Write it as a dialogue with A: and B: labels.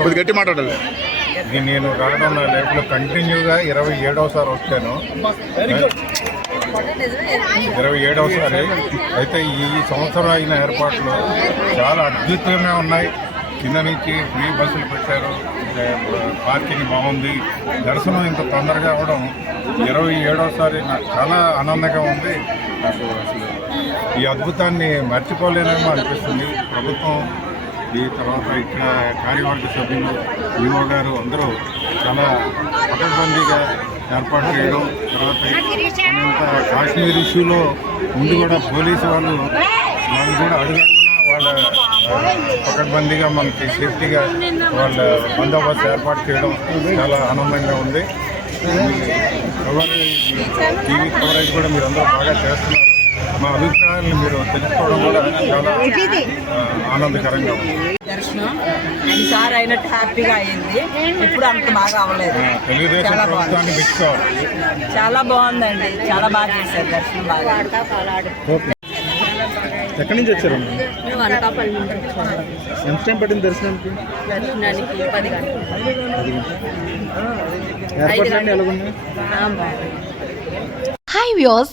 A: కొద్ది గట్టి మాట్లాడాలి.
B: నేను రావడం నా లైఫ్లో కంటిన్యూగా ఇరవై ఏడవసారి వచ్చాను. ఇరవై ఏడవసారి అయితే ఈ సంవత్సరం అయిన ఏర్పాట్లు చాలా అద్భుతంగా ఉన్నాయి. కింద నుంచి ఫ్రీ బస్సులు పెట్టారు. పార్కింగ్ బాగుంది. దర్శనం ఇంత తొందరగా అవడం ఇరవై ఏడవసారి నాకు చాలా ఆనందంగా ఉంది. నాకు అసలు ఈ అద్భుతాన్ని మర్చిపోలేనేమో అనిపిస్తుంది. ప్రభుత్వం ఈ తర్వాత ఇక్కడ కార్యవర్గ సభ్యులు ఈఓ గారు అందరూ చాలా పకడ్బందీగా ఏర్పాటు చేయడం తర్వాత అంత కాశ్మీర్ ఇష్యూలో ముందు కూడా పోలీసు వాళ్ళు వాళ్ళు కూడా అడుగడుగునా వాళ్ళ పకడ్బందీగా మనకి సేఫ్టీగా వాళ్ళ బందోబస్తు ఏర్పాటు చేయడం చాలా ఆనందంగా ఉంది. టీవీ కవరేజ్ కూడా మీరు అందరూ బాగా చేస్తున్నారు. మా అభిప్రాయాలను మీరు తెలుసుకోవడం కూడా చాలా ఆనందకరంగా ఉంది.
C: దర్శనం. ఈసారి అయినట్టు హ్యాపీగా అయింది. ఇప్పుడు అంత బాగా అవ్వలేదు.
B: తెలుగుదేశం
C: చాలా బాగుంది.
B: ప్రభుత్వాన్ని మెచ్చుకోవాలి.
C: చాలా బాగుందండి. చాలా బాగా చేశారు దర్శనం బాగా.
A: ఎక్కడి నుంచి వచ్చారు
C: మేము అనకాపల్లి నుంచి వచ్చాము.
A: ఎంత టైం పట్టింది దర్శనానికి?
C: దర్శనానికి పది గంటలు.
A: ఏర్పాట్లన్నీ ఎలాగున్నాయి?
D: Hi views